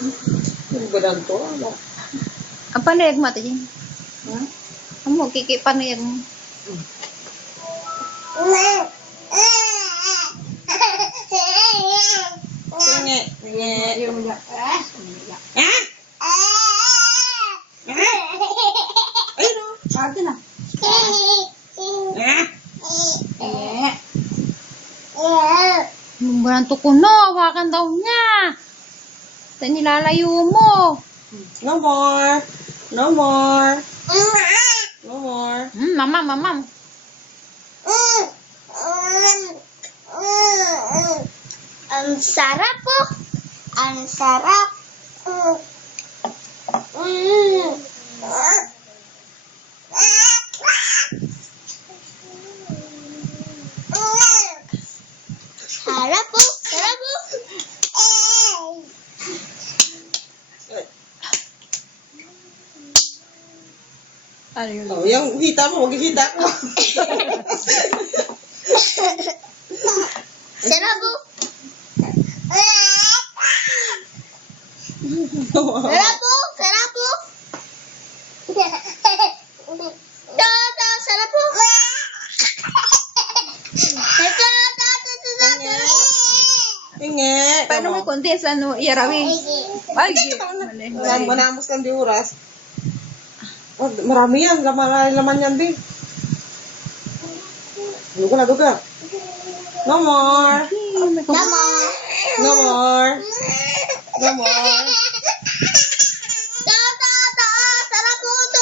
Yung badan to, ano? Ang panayag mo ito dyan. Ha? Ang mo, kikipanayag mo. Sige, sige. Ha? Ayun o. Pagod na. Buranto ko no, hawakan daw niya. Ito nilalayo mo. No more. No more. No more. Mamam. Ang sarap po. Ang sarap. Sarap po. Sarap po. Ano yun? Oh, yung hita mo, huwag yung hita ko. Sarap po. Sarap po. Sarap po. Sarap po. Hingi. Paano may konti sa ano, iarawi? Ay, mali. Manamos lang di oras. Oh, marami yan. Laman yan, Bing. Duga. No more. No more. No more. Sarap po ito.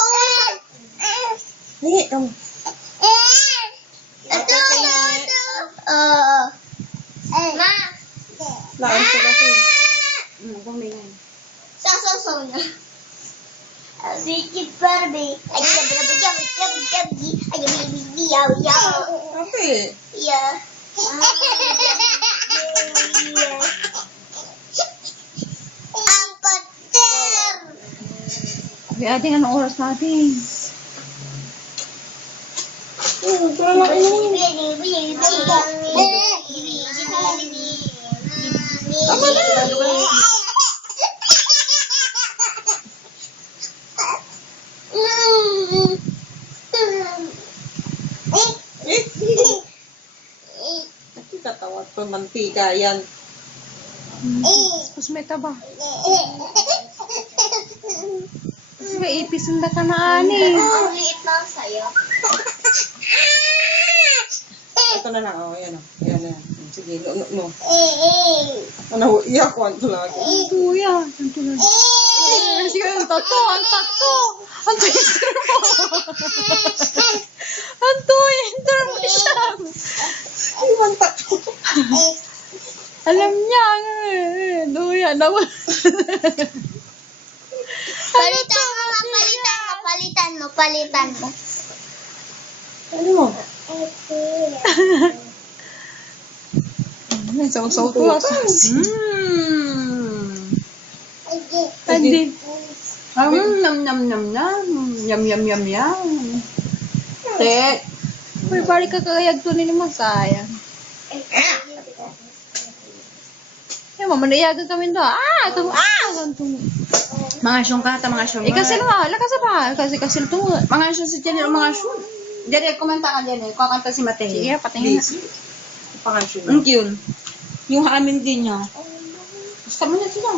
Hingi, kamu. Ito. Ma. Laan sila sa'yo. Sasasaw na. Bikit Barbie. Ay, Kape. yeah. Ang pater. Sabi ating anong oras natin? Tama na. Tatawat pa mantika yan. Tapos may taba. Kasi may ipis na ka na ani. Ang liit na sa'yo. Ito na lang. Oh, yan. Yan. Sige, no. Ano, iyak ko. Ito lang. Ang tuya. Ang tuya. Sige, ang tato. Ang tuya mo. Ang tuya mo siya. Ay, manta. Alam niya. Tuya naman. Palitan mo. Ano mo? May saw-saw to. Hindi. Yum. Tek. Uy, balik ka kagayag to ni Masaya. Mamanayagan kami doon. Ganito. Mga syong kata, mga syong. Kasi lakas ba? Kasi ito. Mga syong si Janelle, mga syong. Dere, kumanta ka dyan eh. Kakanta si Mateo. Sige, patingin na. Pangasyon na. Ang cute. Yung amin din niya. Gusto mo na sila.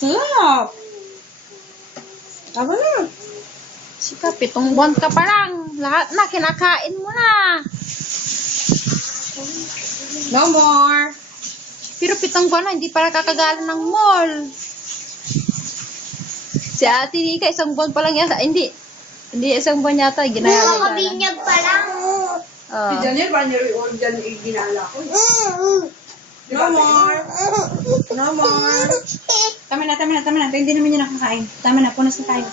Sarap. Tama na. Sika, 7 buwan ka pa lang. Lahat na, kinakain mo na. No more. Pero 7 buwan na, hindi para kakagalan ng mall. Si Ate Nika, 1 buwan pa lang yata. Hindi 1 buwan yata. Ginaya Makabinyag pa lang. Si Janelle, ba niya dyan ginala ko? No more. No more. Tama na. Hindi naman niya nakakain. Tama na, punas na tayo.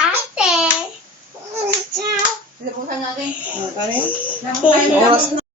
Ate. Lapusan natin. Ano yan? Lapusan natin. Oras na.